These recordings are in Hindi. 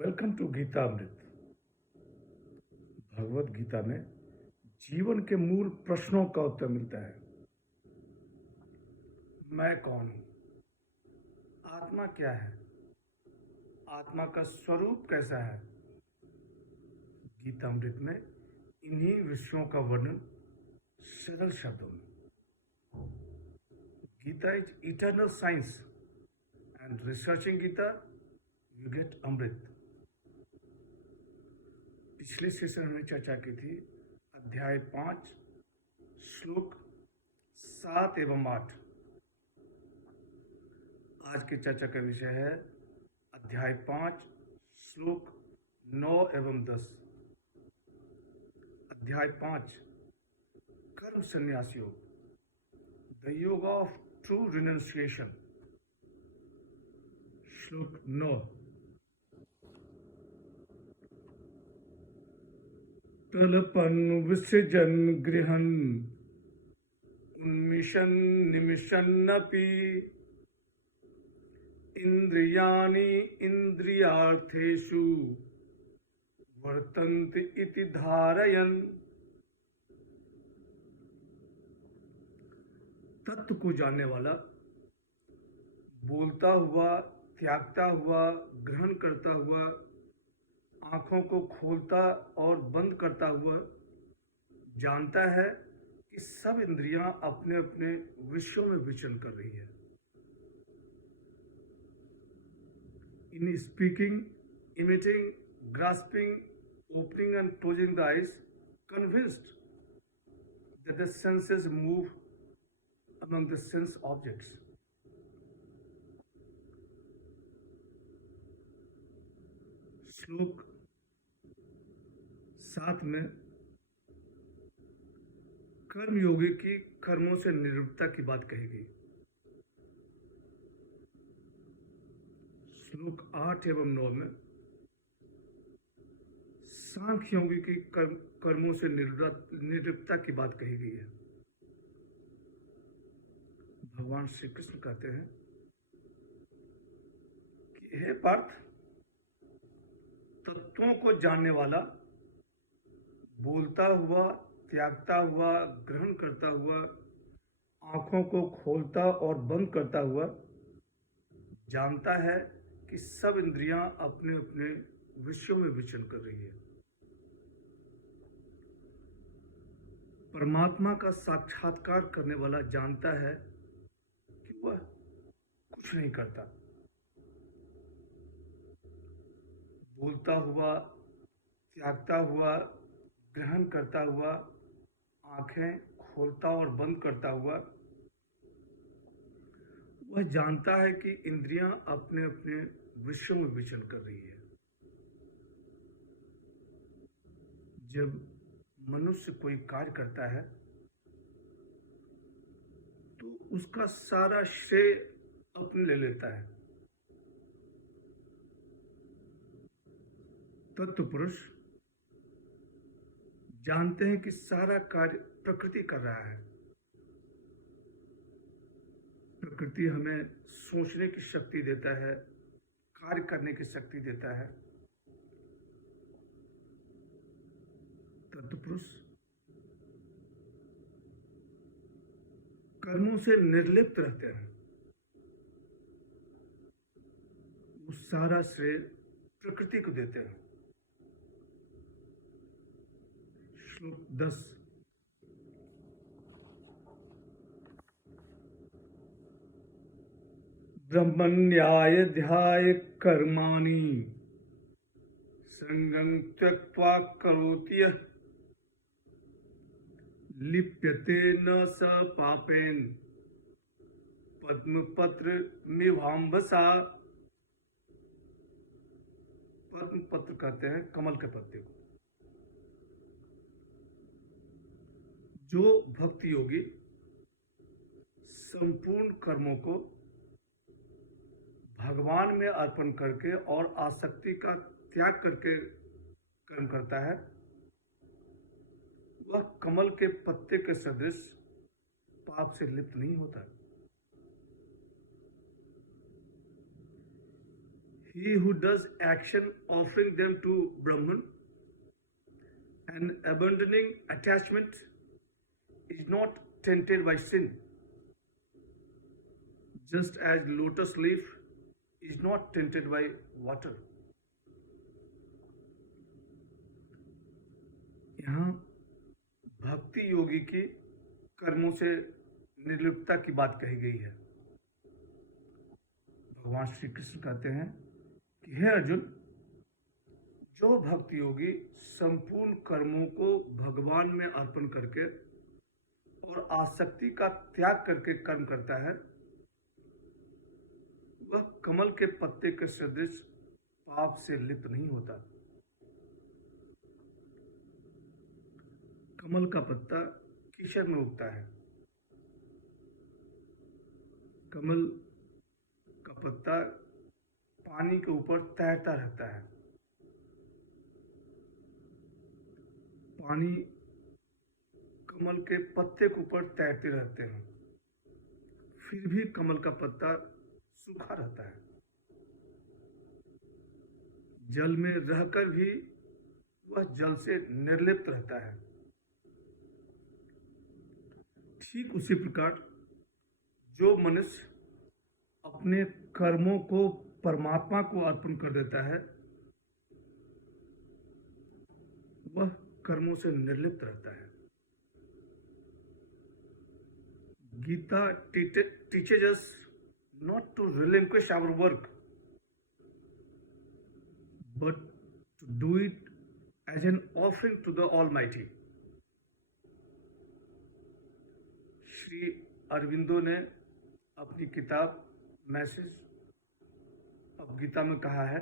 वेलकम टू गीता अमृत। भगवत गीता में जीवन के मूल प्रश्नों का उत्तर मिलता है। मैं कौन हूं? आत्मा क्या है? आत्मा का स्वरूप कैसा है? गीता अमृत में इन्हीं विषयों का वर्णन सरल शब्दों में। Gita is eternal science and researching Gita you get amrit. पिछले सेशन में चर्चा की थी अध्याय 5 श्लोक 7 एवं 8। आज की चर्चा का विषय है अध्याय 5 श्लोक 9 एवं 10। अध्याय 5 कर्म संन्यास योग, द योग ऑफ ट्रू रिनंसिएशन। श्लोक 9। तलपन विसृजन गृहन उन्मिषन निमिषन्नपि इंद्रियाणि इंद्रियार्थेषु वर्तन्ते इति धारयन्। तत्व को जानने वाला बोलता हुआ, त्यागता हुआ, ग्रहण करता हुआ, आंखों को खोलता और बंद करता हुआ जानता है कि सब इंद्रियां अपने अपने विषयों में विचरण कर रही है। In speaking, emitting, grasping, opening and closing the eyes, convinced that the senses move among the sense objects. श्लोक 7 में कर्मयोगी की कर्मों से निवृत्तता की बात कही गई। श्लोक 8 एवं 9 में सांख्य योगी की कर्मों से निवृत्तता की बात कही गई है। भगवान श्री कृष्ण कहते हैं कि हे पार्थ, तत्वों को जानने वाला बोलता हुआ, त्यागता हुआ, ग्रहण करता हुआ, आंखों को खोलता और बंद करता हुआ जानता है कि सब इंद्रियां अपने अपने विषयों में विचरण कर रही है। परमात्मा का साक्षात्कार करने वाला जानता है कि वह कुछ नहीं करता। बोलता हुआ, त्यागता हुआ, ग्रहण करता हुआ, आंखें खोलता और बंद करता हुआ वह जानता है कि इंद्रियां अपने अपने विषयों में विचरण कर रही है। जब मनुष्य कोई कार्य करता है तो उसका सारा श्रेय अपने ले लेता है। तत्व पुरुष जानते हैं कि सारा कार्य प्रकृति कर रहा है। प्रकृति हमें सोचने की शक्ति देता है, कार्य करने की शक्ति देता है। तत्व पुरुष कर्मों से निर्लिप्त रहते हैं। वो सारा श्रेय प्रकृति को देते हैं। श्लोक 10। ब्रह्मण्याय ध्याय कर्माणि संगं त्यक्त्वा करोति यः लिप्यते न स पापेन पद्मपत्र मिवाम्बसा। पद्मपत्र कहते हैं कमल के पत्ते को। जो भक्ति योगी संपूर्ण कर्मों को भगवान में अर्पण करके और आसक्ति का त्याग करके कर्म करता है, वह कमल के पत्ते के सदृश पाप से लिप्त नहीं होता। He who does action offering them to Brahman and abandoning attachment is not tainted by sin, just as lotus leaf is not tainted by water. यहाँ भक्ति योगी की कर्मों से निर्लिप्तता की बात कही गई है। भगवान श्री कृष्ण कहते हैं कि हे अर्जुन, जो भक्ति योगी संपूर्ण कर्मों को भगवान में अर्पण करके और आसक्ति का त्याग करके कर्म करता है, वह कमल के पत्ते के सदृश पाप से लिप्त नहीं होता। कमल का पत्ता कीचड़ में उगता है। कमल का पत्ता पानी के ऊपर तैरता रहता है। पानी कमल के पत्ते के ऊपर तैरते रहते हैं, फिर भी कमल का पत्ता सूखा रहता है। जल में रहकर भी वह जल से निर्लिप्त रहता है। ठीक उसी प्रकार जो मनुष्य अपने कर्मों को परमात्मा को अर्पण कर देता है, वह कर्मों से निर्लिप्त रहता है। Gita teaches us not to relinquish our work, but to do it as an offering to the Almighty. Shri Aurobindo ने अपनी किताब मैसेज ऑफ गीता में कहा है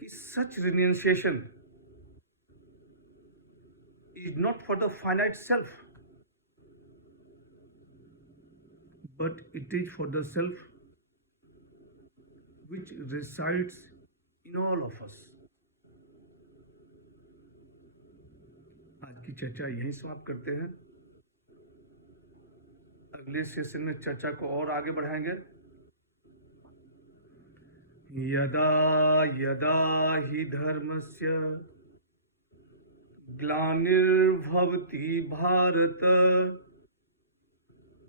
कि such renunciation is not for the finite self, but it is for the self which resides in all of us. आज की चर्चा यहीं समाप्त करते हैं। अगले सेशन में चर्चा को और आगे बढ़ाएंगे। यदा यदा हि धर्मस्य ग्लानिर्भवति भारत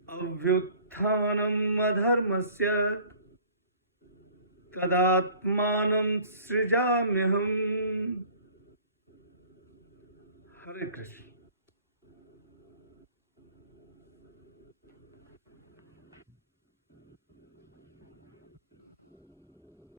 अभ्युत्थानम् अधर्मस्य तदात्मानं सृजाम्यहम्। हरे कृष्ण।